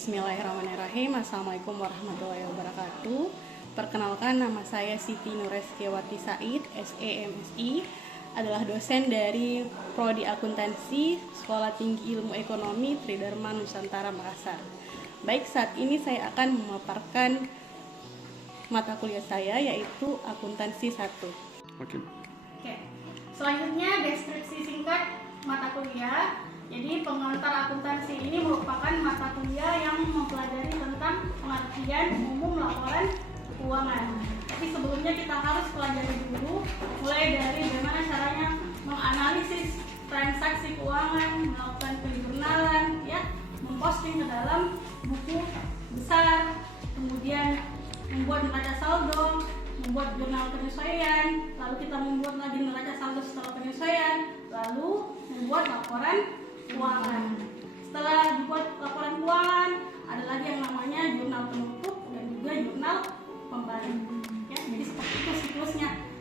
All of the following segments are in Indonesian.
Bismillahirrahmanirrahim. Assalamualaikum warahmatullahi wabarakatuh. Perkenalkan, nama saya Siti Nureskiawati Said, SEMSI, adalah dosen dari Prodi Akuntansi Sekolah Tinggi Ilmu Ekonomi Tridharma Nusantara Makassar. Baik, saat ini saya akan memaparkan mata kuliah saya, yaitu Akuntansi 1. Oke. Selanjutnya deskripsi singkat mata kuliah. Jadi pengantar akuntansi ini merupakan mata kuliah yang mempelajari tentang pengertian umum laporan keuangan. Tapi sebelumnya kita harus pelajari dulu mulai dari bagaimana caranya menganalisis transaksi keuangan, melakukan penjurnalan, memposting ke dalam buku besar, kemudian membuat neraca saldo, membuat jurnal penyesuaian, lalu kita membuat lagi neraca saldo setelah penyesuaian, lalu membuat laporan keuangan. Setelah dibuat laporan keuangan, ada lagi yang namanya jurnal penutup dan juga jurnal pembalik. Jadi seperti itu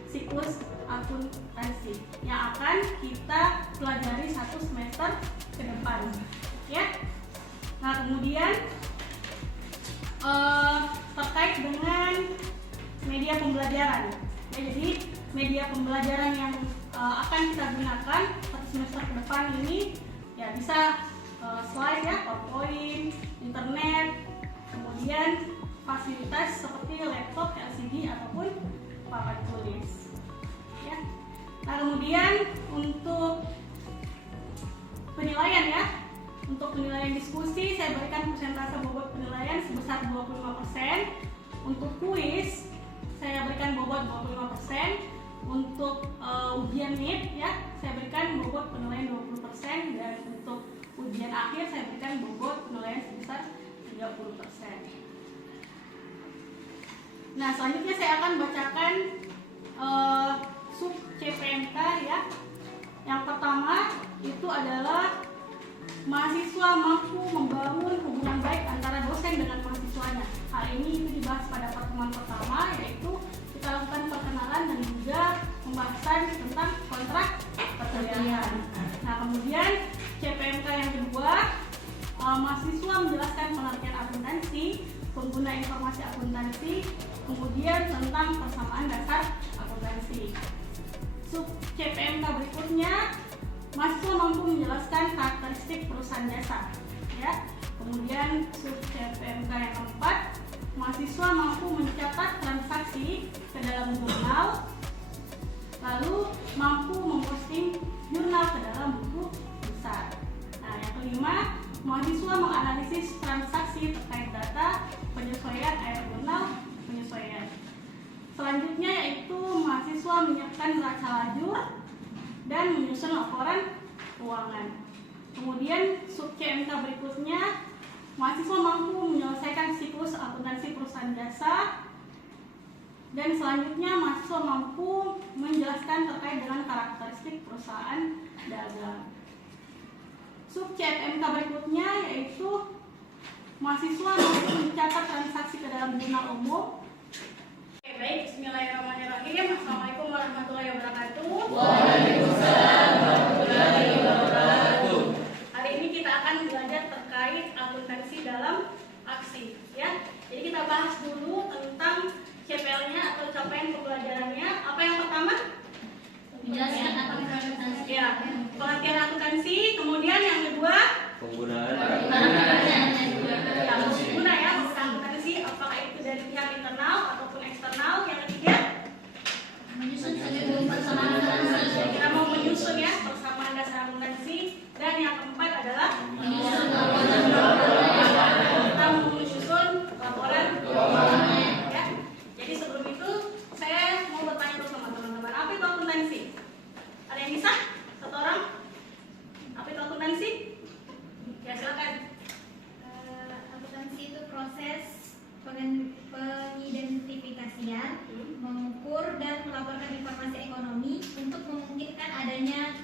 siklus akuntansi yang akan kita pelajari 1 semester ke depan. Nah, kemudian terkait dengan media pembelajaran. Jadi media pembelajaran yang akan kita gunakan 1 semester ke depan ini bisa slide, PowerPoint, internet, kemudian fasilitas seperti laptop, LCD ataupun papan tulis. Nah, kemudian untuk penilaian untuk penilaian diskusi saya berikan persentase bobot penilaian sebesar 25%. Untuk kuis saya berikan bobot 25%. Untuk ujian MIP saya berikan bobot penilaian 20%, dan untuk ujian akhir saya berikan bobot penilaian sebesar 30%. Nah, selanjutnya saya akan bacakan sub CPMK Yang pertama itu adalah mahasiswa mampu membangun hubungan baik antara dosen dengan mahasiswanya. Hal ini itu dibahas pada pertemuan pertama, yaitu kita lakukan perkenalan dan juga pembahasan tentang kontrak perkuliahan. Nah, kemudian CPMK yang kedua, mahasiswa menjelaskan pengertian akuntansi, pengguna informasi akuntansi, kemudian tentang persamaan dasar akuntansi. Sub CPMK berikutnya, mahasiswa mampu menjelaskan karakteristik perusahaan jasa. Kemudian sub CPMK yang keempat, mahasiswa mampu mencatat transaksi ke dalam jurnal, lalu mampu memposting jurnal ke dalam buku besar. Nah, yang kelima, mahasiswa menganalisis transaksi terkait data, penyesuaian air jurnal, penyesuaian. Selanjutnya yaitu mahasiswa menyiapkan neraca lajur dan menyusun laporan keuangan. Kemudian sub CMK berikutnya, mahasiswa mampu menyelesaikan siklus akuntansi perusahaan jasa, dan selanjutnya mahasiswa mampu menjelaskan terkait dengan karakteristik perusahaan dagang. Sub CMK berikutnya yaitu mahasiswa mampu mencatat transaksi ke dalam jurnal umum. Baik, bismillahirrahmanirrahim. Assalamualaikum warahmatullahi wabarakatuh. Waalaikumsalam warahmatullahi wabarakatuh. Hari ini kita akan belajar terkait akuntansi dalam aksi. Jadi kita bahas dulu tentang CPL-nya atau capaian pembelajarannya. Apa yang pertama? Menjelaskan akuntansi. Pengertian akuntansi. Kemudian yang kedua, Penggunaan yang pengguna akuntansi, apakah itu dari pihak internal ataupun eksternal. Yang ketiga, menyusun seluruh persamaan dasar. kita mau menyusun persamaan dasar akuntansi. Dan yang keempat adalah Menyusun kita mau menyusun laporan keuangan. Jadi sebelum itu saya mau bertanya dulu sama teman-teman, apa itu akuntansi? Ada yang bisa? Satu orang? Apa itu akuntansi? Silakan. Akuntansi itu proses pengidentifikasian, mengukur dan melaporkan informasi ekonomi untuk memungkinkan adanya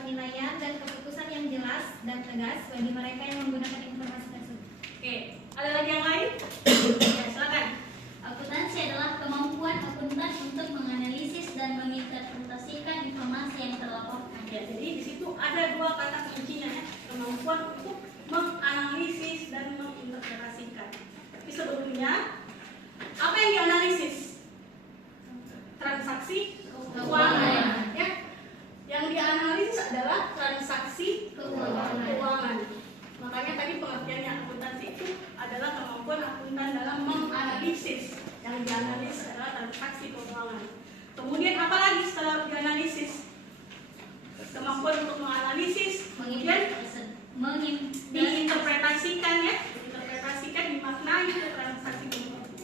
penilaian dan keputusan yang jelas dan tegas bagi mereka yang menggunakan informasi tersebut. Oke, ada lagi yang lain? Silakan. Akuntansi adalah kemampuan akuntan untuk menganalisis dan menginterpretasikan informasi yang terlaporkan. Jadi di situ ada 2 kata kuncinya, kemampuan untuk menganalisis dan adalah kemampuan akuntan dalam menganalisis. Yang dianalisis adalah transaksi keuangan. Kemudian apa lagi setelah dianalisis? Kemampuan untuk menganalisis, kemudian diinterpretasikan ya, dimaknai ke transaksi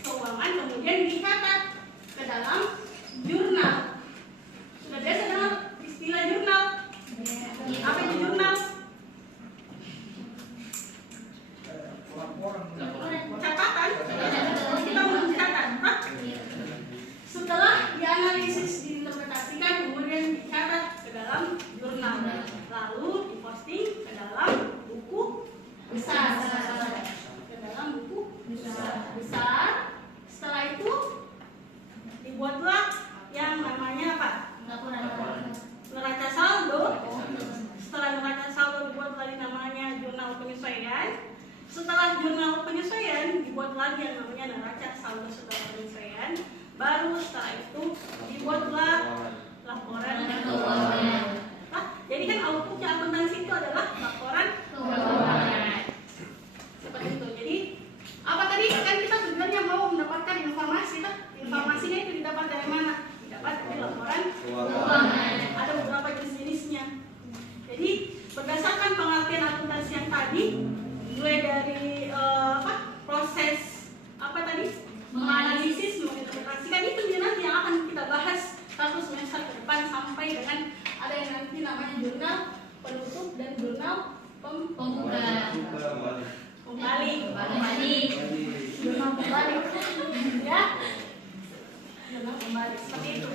keuangan, kemudian dicatat ke dalam jurnal. Sudah biasa dengar istilah jurnal? Apa itu jurnal? Catatan. Kita mencatat. Setelah dianalisis, diinterpretasikan, kemudian dicatat ke dalam jurnal, lalu diposting ke dalam buku besar. Besar. Setelah itu dibuatlah yang namanya apa? Neraca saldo. Setelah neraca saldo dibuat lagi namanya jurnal penyesuaian. Setelah jurnal penyesuaian dibuat lagi yang namanya neraca saldo setelah penyesuaian. Baru setelah itu dibuatlah laporan keuangan. Jadi kan outputnya akuntansi itu adalah laporan keuangan. Seperti itu. Jadi apa tadi kan kita tujuannya mau mendapatkan informasi, informasinya itu didapat dari mana? Didapat dari laporan keuangan. Ada beberapa jenis-jenisnya. Jadi berdasarkan pengertian akuntansi yang tadi, mulai dari proses apa tadi? Menganalisis, menginterpretasikan, itu nanti yang akan kita bahas satu semester ke depan sampai dengan ada yang nanti namanya jurnal penutup dan jurnal pembuka. Kembali. Jurnal kembali. Ya. Jurnal kembali seperti itu.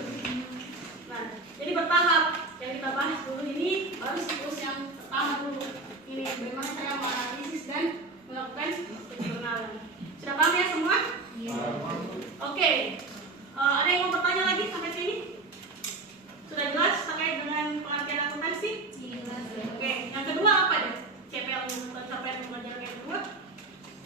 Nah, jadi bertahap yang kita bahas dulu ini baru siklus yang pertama dulu. Ini bagaimana saya menganalisis dan melakukan penjurnalan. Sudah paham ya semua? Iya. Oke. Ada yang mau bertanya lagi sampai sini? Sudah jelas terkait dengan pengertian akuntansi? Jelas. Oke. Yang kedua apa deh? CPL capaian pembelajaran yang kedua?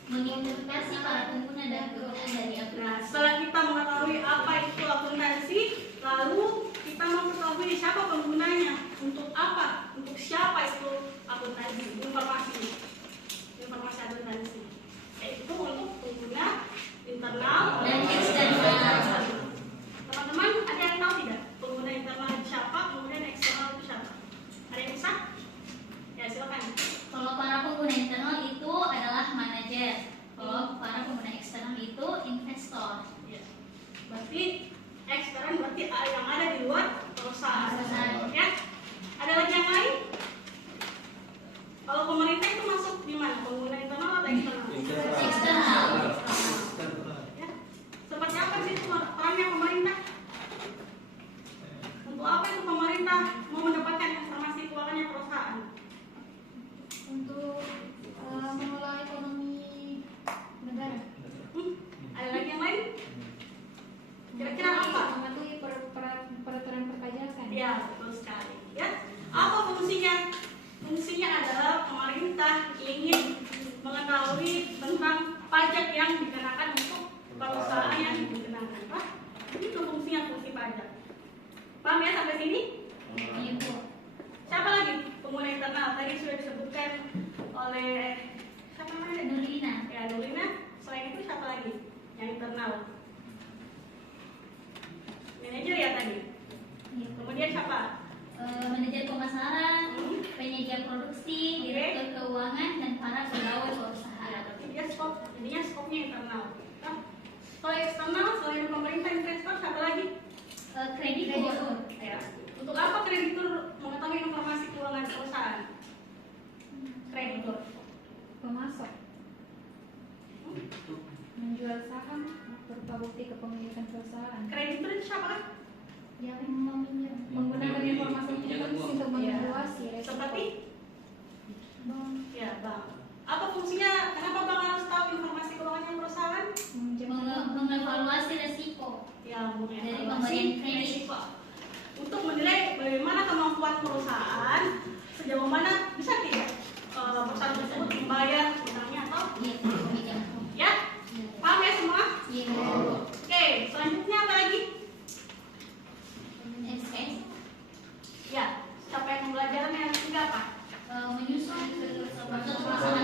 Menginterpretasi para pengguna dan kegunaan dari akuntansi. Nah, setelah kita mengetahui apa itu akuntansi, lalu kita mengetahui siapa penggunanya, untuk apa, untuk siapa itu akuntansi, informasi akuntansi, yaitu untuk pengguna internal Dan eksternal. Teman-teman, ada yang tahu tidak pengguna internal siapa, kemudian eksternal itu siapa? Ada yang bisa? Ya, silakan. Kalau para pengguna internal itu adalah manajer. Kalau para pengguna eksternal itu investor. Ya. Berarti eksternal berarti yang ada di luar perusahaan. Ya. Ada lagi yang lain? Kalau pemerintah itu masuk di mana? Pengguna internal atau eksternal? Eksternal. Ya. Seperti apa sih perannya pemerintah? Untuk apa itu pemerintah mau mendapatkan informasi keuangannya perusahaan? Untuk mengelola ekonomi negara. Ada lagi yang lain? Kira-kira apa? Mematuhi peraturan perpajakan. Ya, betul sekali. Ya, apa fungsinya? Fungsinya adalah pemerintah ingin mengetahui tentang pajak yang dikenakan untuk perusahaan yang dikenakan. Itu fungsinya, fungsi pajak. Paham ya sampai sini? Iya, Bu. Siapa lagi pengguna internal? Tadi sudah disebutkan oleh siapa namanya? Nurlina. Ya, Nurlina. Selain itu siapa lagi? Yang internal. Manajer ya tadi. Iya. Kemudian siapa? Manajer pemasaran, penyedia produksi, direktur keuangan, dan para pegawai perusahaan. Ya, tapi dia jadinya skopnya internal. Nah, kalau eksternal selain pemerintah investor siapa lagi? Kreditur. Ya. Untuk apa kreditur mengetahui informasi keuangan perusahaan? Kreditur. Pemasok menjual saham berupa bukti kepemilikan perusahaan. Kreditur itu siapa kan? Yang meminjam menggunakan informasi tersebut untuk mengevaluasi resiko. Seperti? Bank Ya, bang. Apa fungsinya? Kenapa bang harus tahu informasi keuangannya perusahaan? Mengevaluasi resiko. Ya, Dari mengevaluasi pemberian kredit. risiko. Untuk menilai bagaimana kemampuan perusahaan, sejauh mana bisa tidak perusahaan tersebut membayar utangnya atau Iya, meminjam. ya? Paham ya semua? Iya. Oke, selanjutnya apa lagi? SKS. Ya, capaian pembelajaran yang ketiga apa? Menyusun persamaan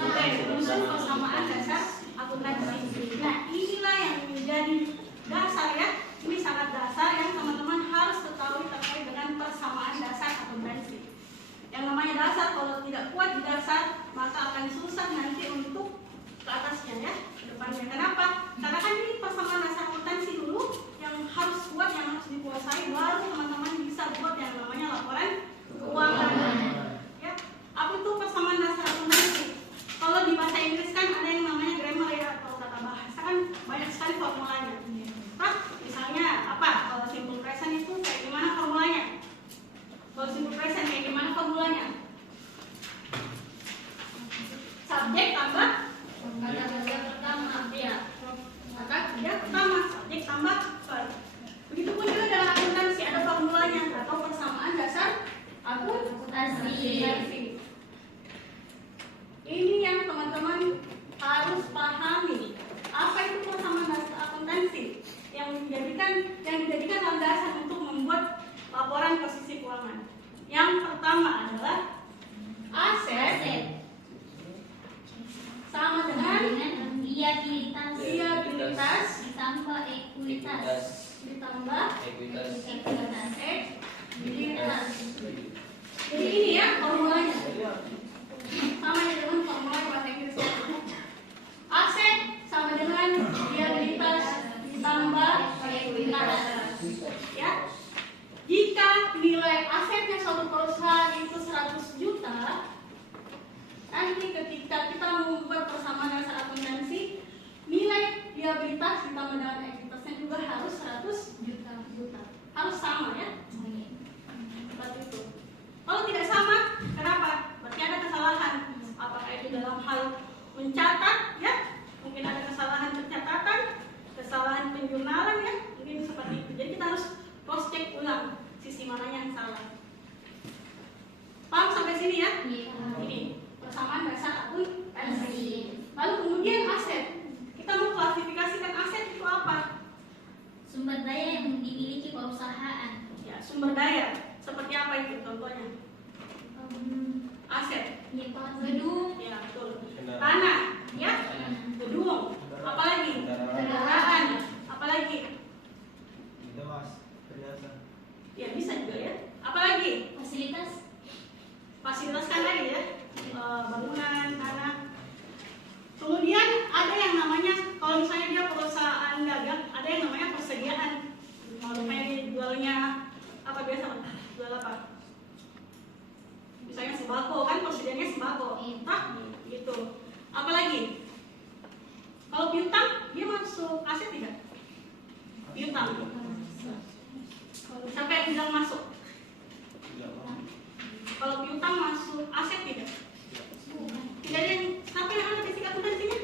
Oke, menyusun persamaan dasar teman-teman harus pahami apa itu persamaan dasar akuntansi yang dijadikan landasan untuk membuat laporan posisi keuangan. Yang pertama adalah aset sama dengan liabilitas ditambah ekuitas. ditambah Ekuitas. ekuitas. Jadi ini ya formulanya. Sama dengan formula bahasa Inggris. Aset sama dengan liabilitas ditambah ekuitas. Ya. Jika nilai asetnya suatu perusahaan itu 100 juta, nanti ketika kita membuat persamaan dasar akuntansi, nilai liabilitas ditambah dengan ekuitasnya juga harus 100 juta. Harus sama ya. Seperti itu. Kalau tidak sama, kenapa? Berarti ada kesalahan. Apakah itu dalam hal mencatat ya? Mungkin ada kesalahan pencatatan, kesalahan penjurnalan ya, mungkin seperti itu. Jadi kita harus cross check ulang sisi mananya yang salah. Paham sampai sini ya? Ini persamaan dasar akuntansi. Lalu kemudian aset. Kita mau klasifikasikan aset itu apa? Sumber daya yang dimiliki perusahaan. Ya, sumber daya. Seperti apa itu contohnya? Aset. Gedung, Ya, betul. Tanah, ya. Gedung. Apalagi? Kendaraan. Apalagi? Ya, bisa juga ya. Apalagi? fasilitas, Fasilitas kan tadi ya. Bangunan, tanah. Kemudian ada yang namanya, kalau misalnya dia perusahaan dagang, ada yang namanya persediaan. Kalau kayak dia jualnya apa biasa? Jual apa? Misalnya sembako kan, persediaannya sembako. Nah, gitu. Apalagi? Kalau piutang, dia masuk aset tidak? Piutang. Siapa yang bilang masuk? Kalau piutang masuk aset tidak? Tidak ada yang, siapa yang ada basic akuntansinya?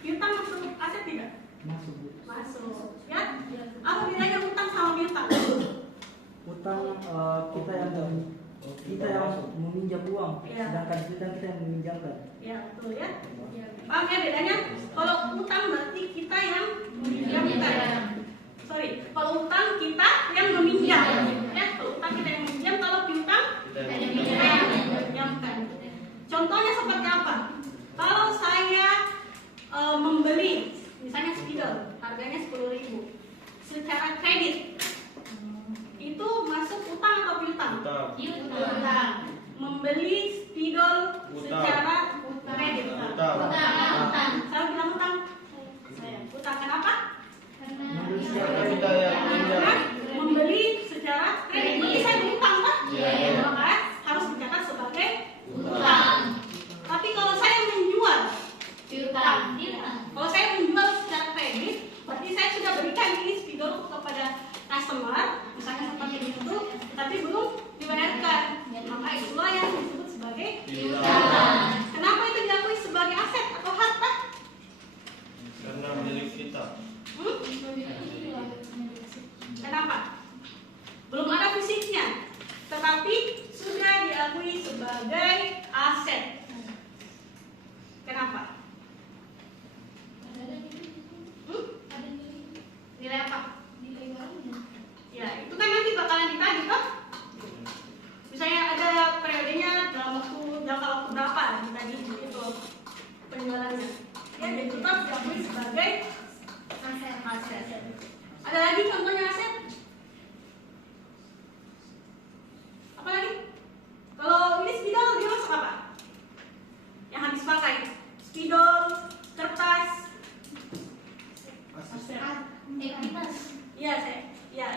Piutang masuk aset tidak? Masuk. Ya? Apa bedanya utang sama piutang? Utang kita yang meminjam uang, Ya. sedangkan piutang kita yang meminjamkan. Ya, betul ya. Paham ya bedanya? Kalau utang berarti kita yang meminjamkan. Sorry, kalau utang kita yang meminjam. Ya, kalau utang kita yang meminjam, kalau piutang kita yang meminjamkan. Contohnya seperti apa? Kalau saya membeli, misalnya spidol, harganya 10.000, secara kredit, itu masuk utang atau piutang? Utang. Membeli spidol secara kredit. Utang. Saya bilang utang. Utang kenapa? Karena membeli secara kredit. Berarti saya berutang kan? Iya. Maka harus dicatat sebagai utang. Tapi kalau saya menjual piutang. Kalau saya menjual secara kredit, berarti saya sudah berikan ini spidol kepada customer, misalnya seperti itu, tapi belum dibayarkan. Maka itulah yang disebut sebagai piutang. Kenapa itu diakui sebagai aset atau harta? Karena milik kita. Kenapa? Belum ada fisiknya, tetapi sudah diakui sebagai aset. Kenapa? Nilai apa? Ya, itu kan nanti bakalan ditagih toh. Misalnya ada periodenya dalam jangka waktu berapa ditagih itu penjualannya. Ya, dan tetap diakui sebagai aset. Ada lagi contohnya aset? Apa lagi? Kalau ini spidol dia masuk apa? Yang habis pakai. Spidol, kertas. ekuitas, Iya,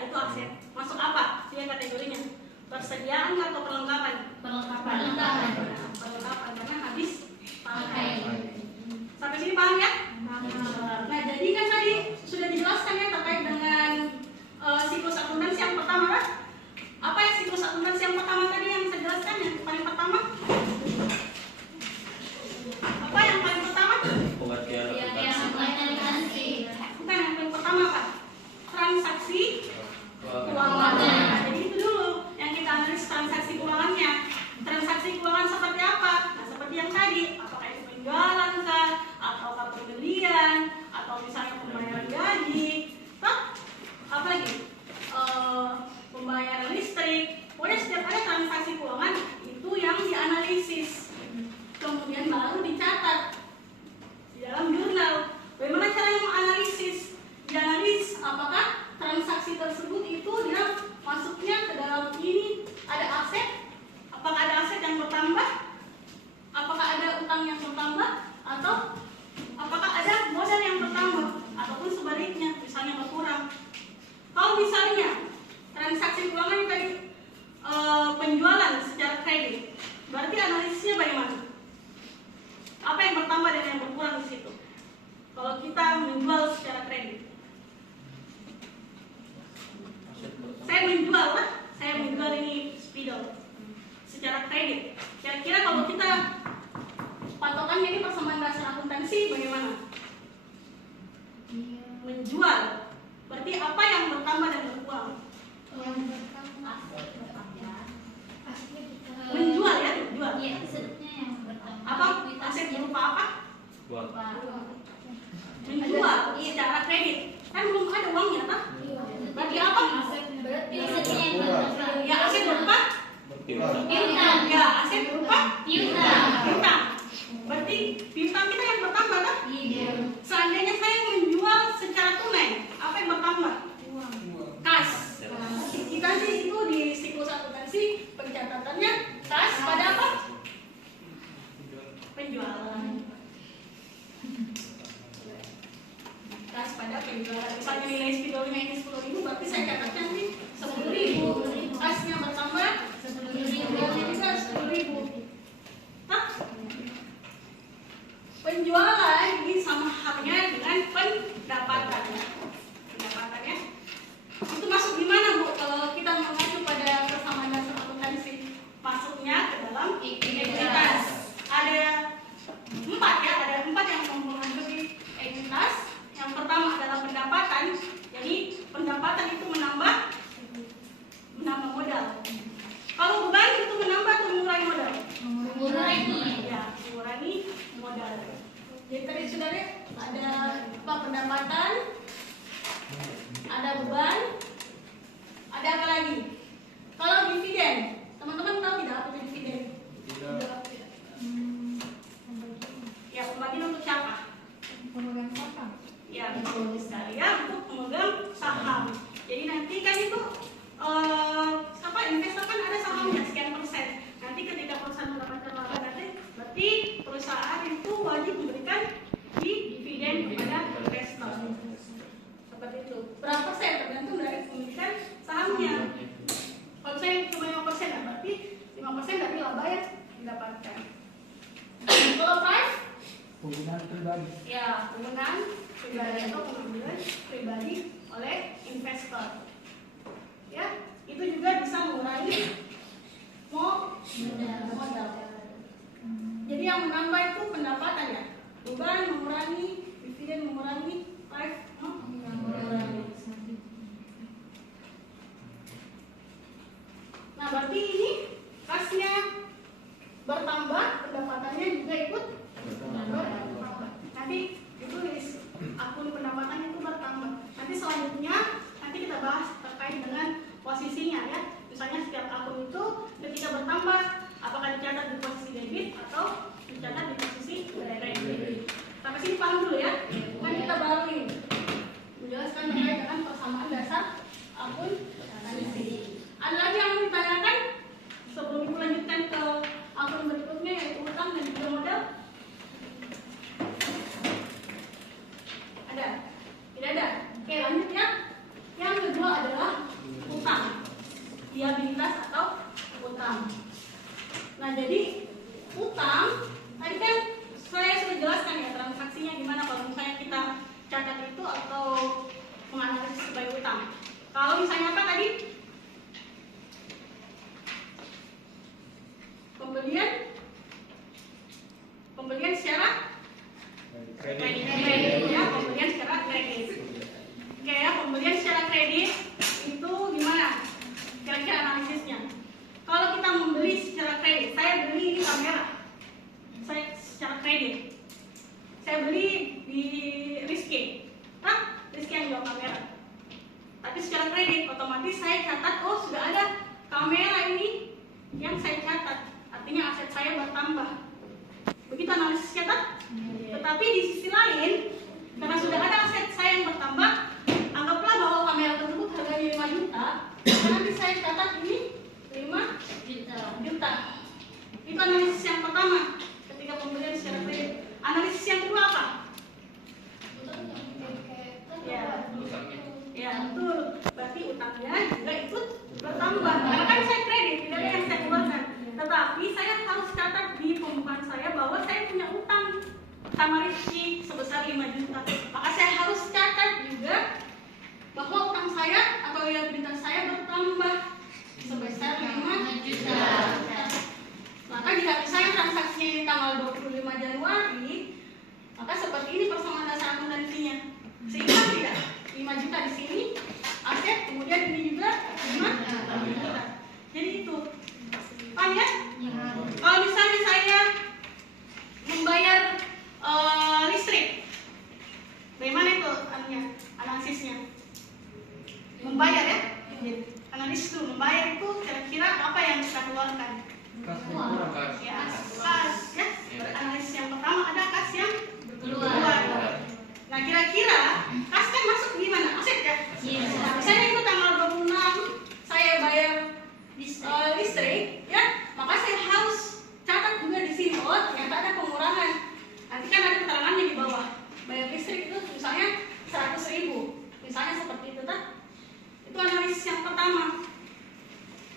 itu aset. Masuk apa? Dia kategorinya. Persediaan atau perlengkapan? perlengkapan, Perlengkapan karena habis pakai. pakai, Sampai sini paham ya? Nah, jadi kan tadi sudah dijelaskan ya terkait dengan siklus akuntansi yang pertama kan? Apa ya siklus akuntansi yang pertama tadi yang saya jelaskan yang paling pertama? Apa yang paling pertama? Pengertian yang akuntansi, Bukan yang paling pertama Pak. Transaksi keuangan. Nah, jadi itu dulu yang kita analis transaksi keuangannya. Transaksi keuangan seperti apa? Nah, seperti yang tadi. Apakah itu berkurang di situ. Kalau kita menjual secara kredit, saya menjual ini spidol secara kredit. Kira-kira kalau kita patokannya ini persamaan dasar akuntansi bagaimana? Menjual, berarti apa yang bertambah dan berkurang? Menjual ya, menjual. Iya, asetnya yang bertambah. Apa? Aset berupa apa? Buat. Menjual secara kredit. Kan belum ada uangnya, tak? Berarti apa? Berarti asetnya yang bertambah. Ya aset berupa Piutang. ya aset berupa Piutang. piutang. Berarti piutang kita yang bertambah, tak? Iya. Seandainya saya menjual secara tunai, apa yang bertambah? Kas. Kita sih itu di siklus akuntansi pencatatannya kas pada apa? Penjualan. Kas pada penjualan. Misalnya nilai spidolnya ini 10.000, berarti saya catatnya nanti 10.000. Kasnya bertambah 10.000, juga 10.000. Nah, penjualan ini sama halnya dengan pendapatan. Pendapatannya itu masuk di mana, Bu? Kalau kita mengacu pada persamaan dasar akuntansi, masuknya ke dalam ekuitas. Ada 4 ya, ada 4 yang mempengaruhi ekuitas. Yang pertama adalah pendapatan. Jadi pendapatan itu menambah modal. Kalau beban itu menambah atau mengurangi modal? Mengurangi. Ya, mengurangi modal. Jadi tadi sudah lihat ada apa, pendapatan, ada beban, ada apa lagi? Kalau dividen, teman-teman tahu tidak apa itu dividen? Ya, pembagian untuk siapa? Pemegang saham. Ya, betul sekali ya, untuk pemegang saham. Jadi nanti kan itu investor kan ada sahamnya sekian persen. Nanti ketika perusahaan mendapatkan laba nanti, berarti perusahaan itu wajib memberikan dividen kepada investor. Seperti itu. Berapa persen tergantung dari pemilikan sahamnya. Kalau saya cuma 5% ya, berarti 5% dari laba yang didapatkan. Kalau price, Penggunaan pribadi. ya penggunaan pribadi atau pengambilan pribadi oleh investor. Ya, itu juga bisa mengurangi modal. Jadi yang menambah itu pendapatan ya, beban mengurangi, dividen mengurangi, price mengurangi. Nah, berarti ini kasnya bertambah, pendapatannya juga ikut bertambah. Nanti itu akun pendapatannya itu bertambah. Nanti selanjutnya nanti kita bahas terkait dengan posisinya ya. Misalnya setiap akun itu ketika bertambah, apakah dicatat di posisi debit atau dicatat di posisi kredit. Sampai sini paham dulu ya. Kan kita baru ini menjelaskan terkait dengan persamaan dasar akun akuntansi. Ada lagi yang mau ditanyakan sebelum kita lanjutkan ke akun berikutnya yaitu utang dan juga modal? Ada? Tidak ada? Oke, lanjut ya. Yang kedua adalah utang, liabilitas atau utang. Nah, jadi utang tadi kan saya sudah jelaskan ya transaksinya gimana kalau misalnya kita catat itu atau menganalisis sebagai utang. Kalau misalnya apa tadi? Pembelian secara kredit ya, pembelian secara kredit. Oke ya, pembelian secara kredit itu gimana? Kira-kira analisisnya. Kalau kita membeli secara kredit, saya beli ini kamera, saya secara kredit. Saya beli di Rizky, Rizky yang jual kamera. Tapi secara kredit, otomatis saya catat, oh sudah ada kamera ini yang saya catat. Artinya aset saya bertambah. Begitu analisis catat. Tetapi di sisi lain, karena sudah ada aset saya yang bertambah, anggaplah bahwa kamera tersebut harganya 5 juta, nanti saya catat ini 5 juta. Itu analisis yang pertama ketika pembelian secara kredit. Analisis yang kedua apa? Ya betul. Berarti utangnya juga ikut bertambah. Karena kan saya kredit, tidak ada yang saya keluarkan. Tetapi saya harus catat di pembukaan saya bahwa saya punya utang. sama Rizky sebesar 5 juta. Maka saya harus catat juga bahwa utang saya atau liabilitas saya bertambah sebesar 5 juta. Maka jika misalnya transaksinya di tanggal 25 Januari, maka seperti ini persamaan dasar akuntansinya. Seimbang tidak? 5 juta di sini, aset, kemudian ini juga 5 juta. Jadi itu. Paham ya? Kalau misalnya saya membayar listrik, bagaimana itu analisisnya? Membayar ya? Analisis itu membayar itu kira-kira apa yang kita keluarkan? Ya, kas ya. Analisis yang pertama ada kas yang keluar. Nah, kira-kira kas kan masuk di mana? Aset ya? Nah, misalnya itu tanggal 26 saya bayar listrik ya, maka saya harus catat juga di sini. Oh, ternyata ada pengurangan. Nanti kan ada keterangannya di bawah. Bayar listrik itu misalnya 100.000. Misalnya seperti itu kan? Itu analisis yang pertama.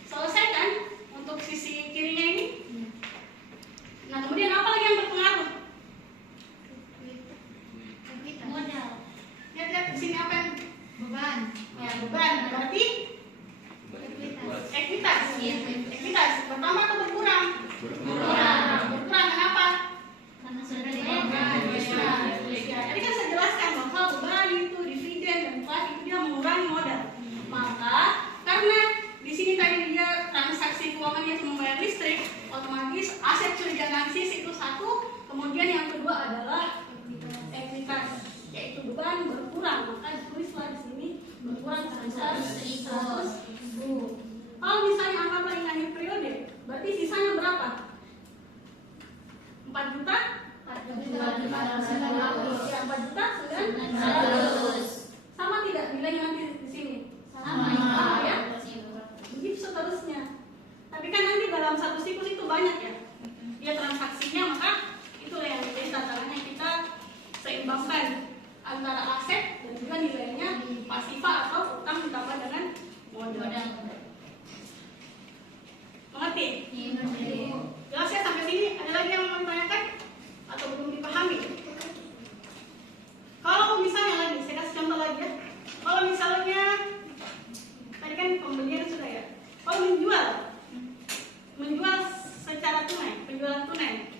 Selesai kan untuk sisi kirinya ini? Nah, kemudian apa lagi yang berpengaruh? Modal. Lihat di sini apa yang Beban. ya, beban. Berarti ekuitas. Ekuitas bertambah atau berkurang? Berkurang. Kenapa? Karena sudah Ya, tadi kan saya jelaskan bahwa beban itu dividen dan inflasi itu dia mengurangi modal. Maka karena di sini tadi dia transaksi keuangannya itu membayar listrik, otomatis aset sudah dianalisis itu satu. Kemudian yang kedua adalah ekuitas, yaitu beban berkurang. Maka ditulislah di sini berkurang sebesar 100.000. Kalau misalnya anggaplah ini akhir periode, berarti sisanya berapa? 4 juta? 4 juta 900. Ya, 4 juta 900. Sama tidak nilainya nanti di sini? Sama ya? Begitu seterusnya. Tapi kan nanti dalam satu siklus itu banyak ya. Dia transaksinya, maka itulah yang menjadi tantangannya kita seimbangkan antara aset dan juga nilainya pasifa atau utang ditambah dengan modal. Mengerti? Jelas ya sampai sini? Ada lagi yang mau ditanyakan atau belum dipahami? Kalau misalnya lagi, saya kasih contoh lagi ya. Kalau misalnya tadi kan pembelian sudah ya. Kalau menjual secara tunai, penjualan tunai,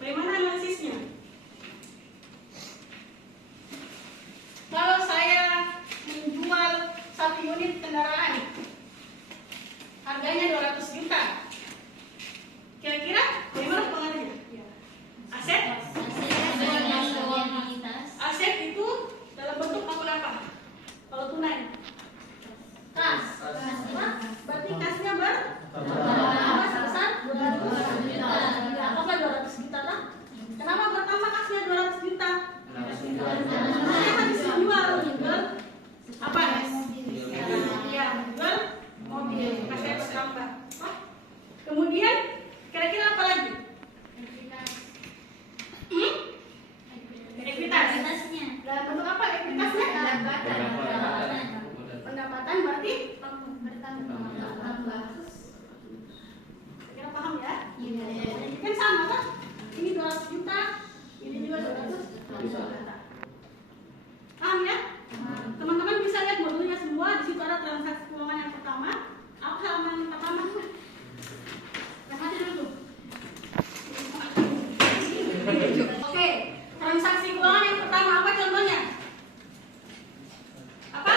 bagaimana analisisnya? Kalau saya menjual 1 unit kendaraan, harganya 200 juta. Kira-kira bagaimana pengaruhnya? Aset? Aset itu dalam bentuk maupun apa? Kalau tunai? Kas. Berarti kasnya bertambah sebesar 200 juta. Apakah 200 juta lah? Kenapa bertambah kasnya 200 juta? Saya habis menjual apa ya? Ya, menjual mobil. Kasnya bertambah. Kemudian kira-kira apa lagi? Ekuitas. Dalam bentuk apa ekuitasnya? Pendapatan berarti bertambah. Kira paham ya? Ini kan sama kan? Ini 200 juta, ini juga 200 juta. Paham ya? Teman-teman bisa lihat modulnya semua. Di situ ada transaksi keuangan yang pertama. Apa halaman yang pertama? Yang hati dulu. Oke, transaksi keuangan yang pertama apa contohnya? Apa?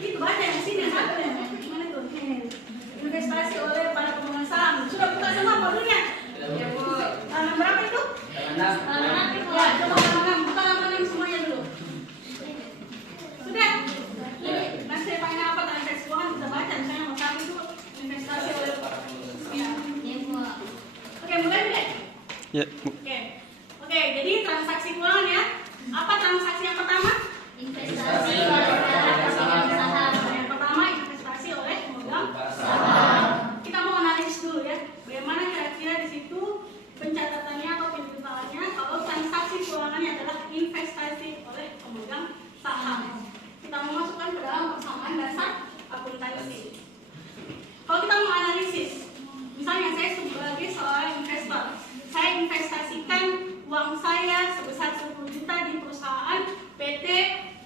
Itu banyak di sini satu ya. Gimana tuh? Investasi oleh para pemegang saham. Sudah buka semua modulnya? Ya, Bu. Halaman berapa itu? Halaman itu. Ya, coba halaman buka halaman semuanya dulu. Sudah? Nanti saya tanya apa transaksi keuangan bisa baca. Misalnya mau tahu itu investasi oleh Oke, mulai deh. Ya, Oke, jadi transaksi keuangan ya. Apa transaksi yang pertama? Investasi Yang pertama investasi oleh pemegang saham. Kita mau analisis dulu ya. Bagaimana kira-kira di situ pencatatannya atau penjelasannya kalau transaksi keuangannya adalah investasi oleh pemegang saham. Kita mau masukkan ke dalam persamaan dasar akuntansi. Kalau kita mau analisis, misalnya saya sebagai seorang investor, saya uang saya sebesar 10 juta di perusahaan PT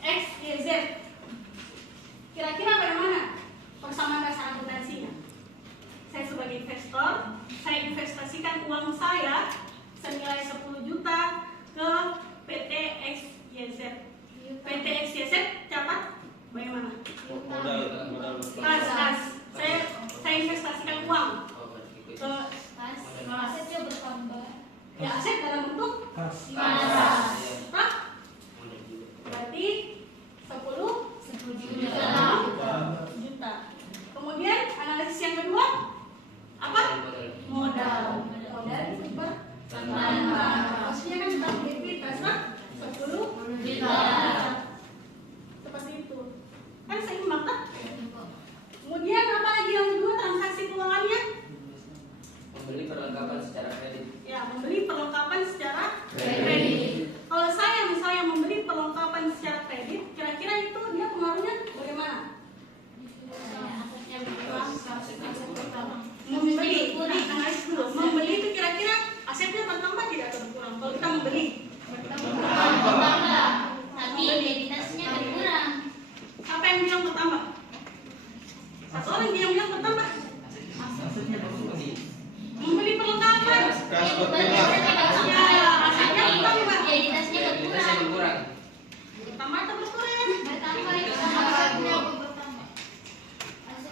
XYZ. Kira-kira bagaimana persamaan dasar akuntansinya? Saya sebagai investor, saya investasikan uang saya senilai 10 juta ke PT XYZ. PT XYZ catat bagaimana? Modal Kas. Saya investasikan uang ke Asetnya bertambah. ya aset dalam bentuk Kas. Pak, berarti 10 juta. Kemudian analisis yang kedua apa? Modal itu bertambah. Maksudnya kan kita likuiditas Pak 10 juta. Seperti itu. Kan seimbang kan? Kemudian apa lagi yang kedua transaksi keuangannya? Membeli perlengkapan secara kredit. Ya, membeli perlengkapan secara kredit. Kalau saya misalnya membeli perlengkapan secara kredit, kira-kira itu dia pengaruhnya bagaimana? Membeli, analis dulu. Membeli itu kira-kira asetnya bertambah tidak atau berkurang? Kalau kita membeli, Tapi identitasnya berkurang. siapa yang bilang bertambah? Satu orang bilang bertambah. Membeli perlengkapan. Kas berkurang. Ya, asetnya bertambah. Identitasnya berkurang. Berkurang. Bertambah atau berkurang? Bertambah itu Asetnya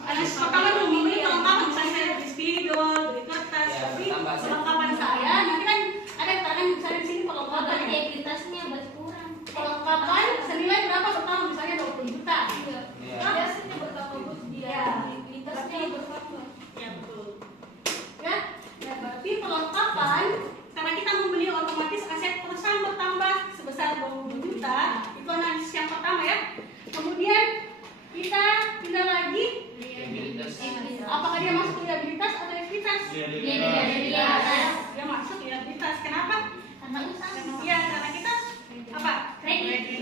Analis pertama tuh membeli perlengkapan, misalnya saya beli spidol, beli kertas, Ya, tapi bertambah. perlengkapan saya nanti kan ada keterangan misalnya di sini perlengkapan ya. Identitasnya berkurang. Perlengkapan senilai berapa pertama misalnya 20 juta. Ya. Biasanya bertambah Ya. identitasnya bertambah. Ya betul. Ya, berarti perlengkapan karena kita membeli otomatis aset perusahaan bertambah sebesar 20 juta. Itu analisis yang pertama ya. Kemudian kita pindah lagi. Apakah dia masuk liabilitas atau ekuitas? Dia masuk liabilitas. Kenapa? Karena usaha. Ya, karena kita apa? Kredit.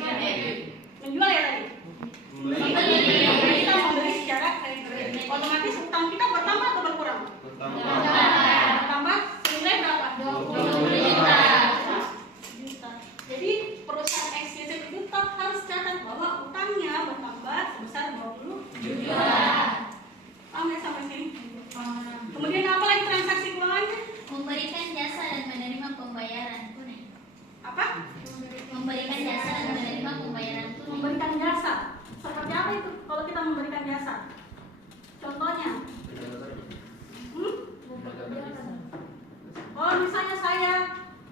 Menjual ya tadi. Kita membeli secara kredit. Otomatis utang kita bertambah atau berkurang? Bertambah senilai berapa? 20 juta. Jadi perusahaan XYZ itu tetap harus catat bahwa utangnya bertambah sebesar 20 juta. Paham ya sampai sini? Kemudian apa lagi transaksi keuangannya? Memberikan jasa dan menerima pembayaran tunai. Apa? Memberikan jasa dan menerima pembayaran tunai. Memberikan jasa. Seperti apa itu kalau kita memberikan jasa? Contohnya? Oh, misalnya saya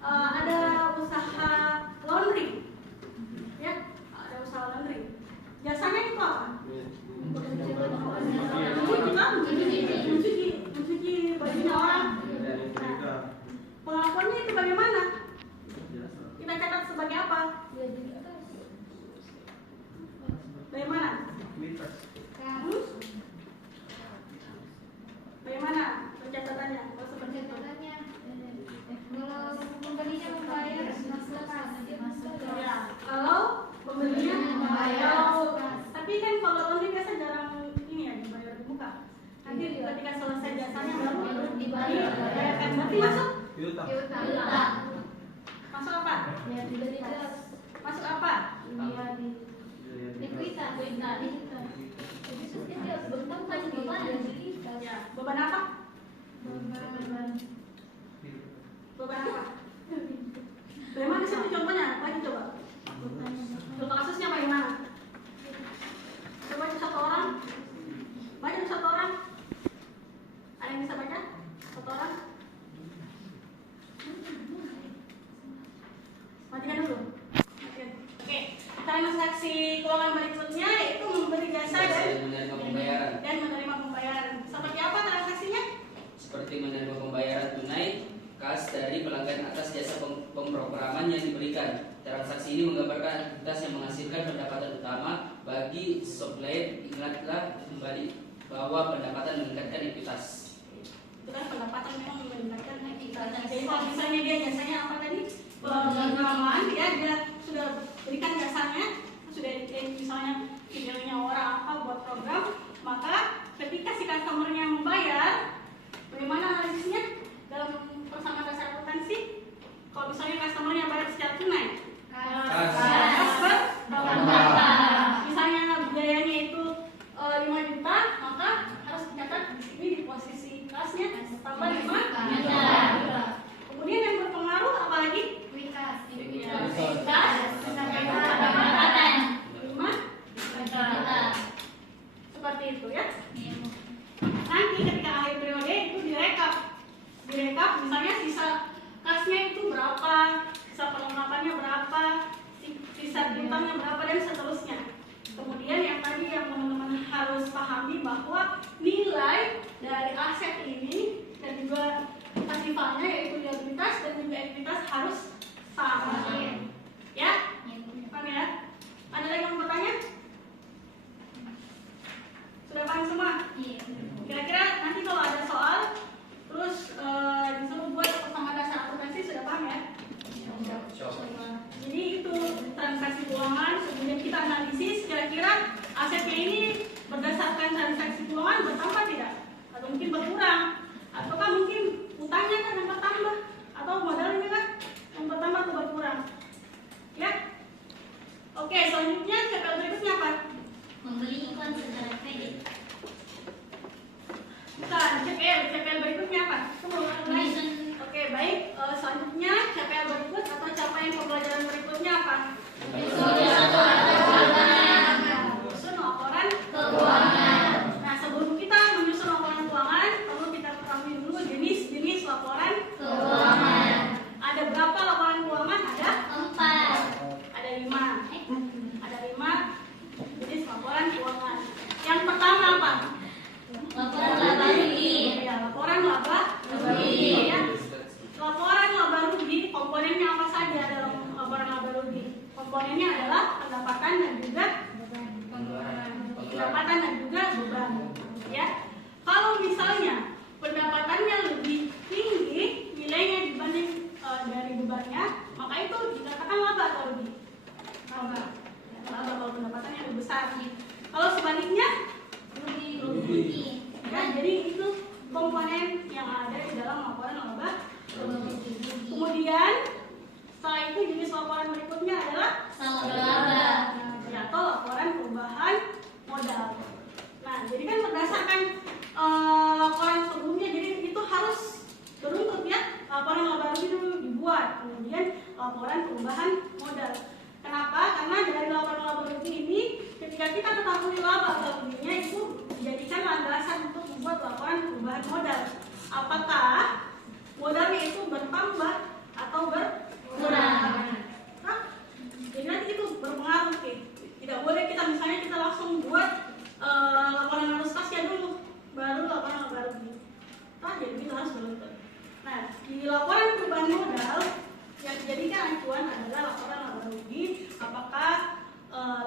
ada usaha laundry, ya, ada usaha laundry. Jasanya itu apa? Mencuci bajunya orang. Nah, pengakuannya itu bagaimana? Kita catat sebagai apa? Bagaimana? Bagaimana pencatatannya? Kalau seperti itu. Kalau pembelinya membayar Ya, kalau pembelinya membayar, tapi kan kalau laundry biasa jarang ini ya dibayar di muka. Nanti ketika selesai jasanya baru dibayarkan. Berarti masuk? Masuk apa? Masuk apa? Ya, beban apa? Beban apa? Bagaimana sih itu contohnya? Lagi coba. Contoh kasusnya bagaimana? Coba satu orang. Baca satu orang. Ada yang bisa baca? Satu orang. Matikan dulu. Matikan. Oke. Transaksi keuangan berikutnya yaitu memberi jasa dan menerima pembayaran. Seperti apa transaksinya? Seperti menerima pembayaran tunai kas dari pelanggan atas jasa pemrograman yang diberikan. Transaksi ini menggambarkan aktivitas yang menghasilkan pendapatan utama bagi supplier. Ingatlah kembali bahwa pendapatan meningkatkan ekuitas. Itu kan pendapatan memang meningkatkan ekuitas. Jadi kalau misalnya dia jasanya apa tadi? Pemrograman, dia sudah berikan jasanya, sudah misalnya videonya orang apa buat program, maka ketika si customernya membayar, bagaimana analisisnya dalam persamaan dasar akuntansi? Kalau Kalau misalnya customer-nya bayar secara tunai, Kas. misalnya biayanya itu 5 juta, maka harus dicatat di sini di posisi kasnya tambah 5 juta. Kemudian yang berpengaruh apa lagi? Kas, pendapatan 5 juta. Seperti itu ya. Nanti ketika akhir periode itu direkap misalnya sisa kasnya itu berapa, sisa perlengkapannya berapa, sisa utangnya berapa, dan seterusnya. Kemudian yang tadi yang teman-teman harus pahami bahwa nilai dari aset ini dan juga pasifnya yaitu liabilitas dan juga ekuitas harus sama. Ya? Paham ya? Ada lagi yang mau bertanya? Sudah paham semua? Kira-kira nanti kalau ada soal terus disuruh buat persamaan dasar akuntansi, sudah paham ya? Jadi itu transaksi keuangan, kemudian kita analisis kira-kira asetnya ini berdasarkan transaksi keuangan bertambah tidak? Atau mungkin berkurang? Ataukah mungkin utangnya kan yang bertambah? Atau modalnya kan yang bertambah atau berkurang? Ya? Oke, selanjutnya CPL berikutnya apa? Membeli iklan secara kredit. Bukan, CPL berikutnya apa? Commission. Oke, baik. Selanjutnya CPL berikut atau capaian pembelajaran berikutnya apa? Menyusun laporan keuangan. Nah, sebelum kita menyusun laporan keuangan, perlu kita ketahui dulu jenis-jenis laporan keuangan. Ada berapa laporan keuangan? Ada 4. Ada 5. Ada 5 jenis laporan keuangan. Yang pertama apa? Laporan laba rugi. Ya, laporan laba rugi. Ya. Laporan laba rugi, komponennya apa saja dalam laporan laba rugi? Komponennya adalah pendapatan dan juga beban. Ya. Kalau misalnya pendapatannya lebih tinggi nilainya dibanding dari bebannya, maka itu dikatakan laba atau rugi? Laba. Laba kalau pendapatannya lebih besar. Kalau sebaliknya rugi. Ya, jadi itu komponen yang ada di dalam laporan laba rugi. Kemudian setelah itu jenis laporan berikutnya adalah Saldo laba. ya, atau laporan perubahan modal. Nah, jadi kan berdasarkan laporan sebelumnya, jadi itu harus beruntut ya. Laporan laba rugi dulu dibuat, kemudian laporan perubahan modal. Kenapa? Karena dari laporan laba rugi ini, ketika kita ketahui laba atau ruginya itu dijadikan landasan untuk membuat laporan perubahan modal. Apakah modalnya itu bertambah atau berkurang? Nah, jadi nanti itu berpengaruh. Tidak boleh kita misalnya kita langsung buat laporan arus kasnya dulu, baru laporan laba rugi. Nah, jadi itu harus beruntut. Nah, di laporan perubahan modal yang dijadikan acuan adalah laporan laba rugi, apakah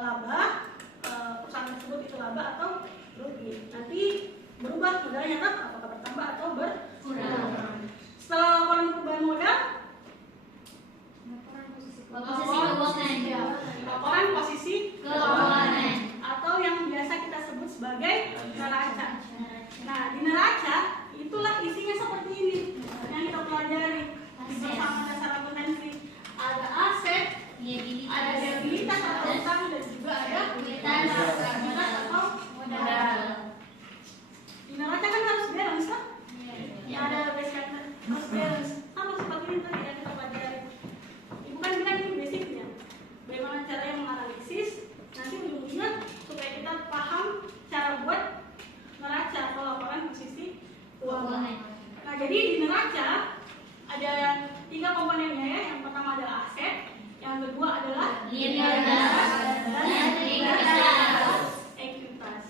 laba perusahaan tersebut itu laba atau rugi. Nanti berubah modalnya kan, apakah bertambah atau berkurang. Setelah laporan perubahan modal, laporan posisi keuangan atau yang biasa kita sebut sebagai neraca. Nah, di neraca itulah isinya seperti ini yang kita pelajari di persamaan dasar akuntansi. Ada aset, ada liabilitas atau utang, dan juga ada ekuitas atau modal. Di neraca kan harus balance kan? Ya, ada harus balance. Sama seperti ini tadi yang kita pelajari. Ibu kan bilang ini basicnya. Bagaimana caranya menganalisis, nanti ujung-ujungnya supaya kita paham cara buat neraca atau laporan posisi keuangan. Nah, jadi di neraca ada 3 komponennya ya. Yang pertama adalah aset, yang kedua adalah liabilitas, dan ekuitas.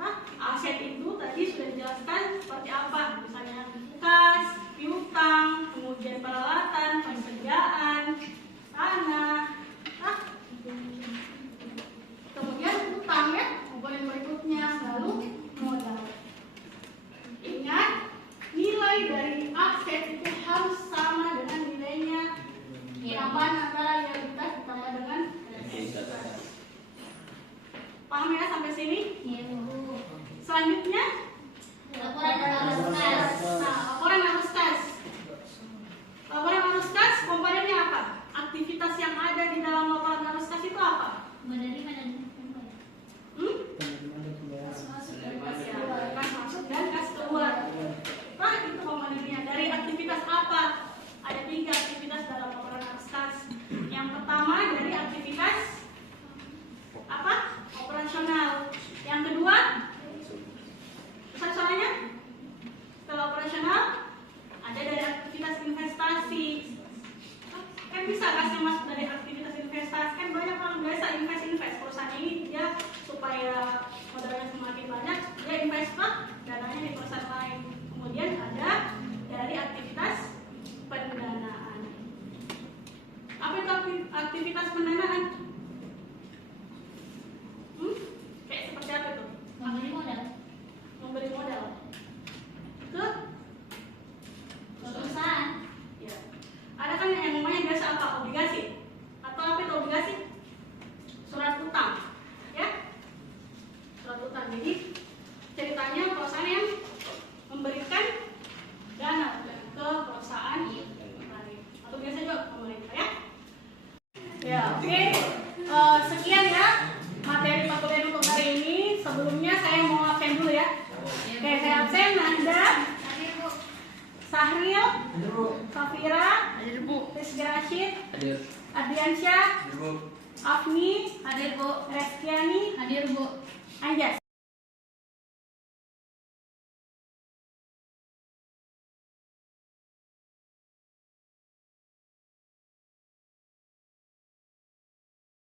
Nah, aset itu tadi sudah dijelaskan seperti apa, misalnya kas, piutang, kemudian peralatan, persediaan, tanah. Nah, kemudian utang ya, komponen berikutnya, lalu modal. Ingat, nilai dari aset itu harus sama dengan nilainya. Tambahan antara liabilitas ditambah dengan ekuitas. bisa kasnya masuk dari aktivitas investasi. Kan banyak orang biasa invest perusahaan ini dia supaya modalnya semakin banyak dia invest ke dananya di perusahaan lain. Kemudian ada dari aktivitas pendanaan. Apa itu aktivitas pendanaan? Kayak seperti apa itu? Memberi modal. Memberi modal ke Perusahaan. ya. Ada kan yang namanya biasa apa? Obligasi. Atau apa itu obligasi? Surat utang. Ya. Surat utang. Jadi ceritanya perusahaan yang memberikan dana ke perusahaan lain. Atau biasa juga pemerintah ya. Ya, oke. Sekian ya materi perkuliahan untuk hari ini. Sebelumnya saya mau absen dulu ya. Oke, saya absen. Nanda, Hadir, Bu. Sahril, Hadir, Bu. Safira, Hadir, Bu. Rizky Rashid, Hadir. Adriansyah, Hadir, Bu. Afni, Hadir, Bu. Reskiani, Hadir, Bu. Anjas.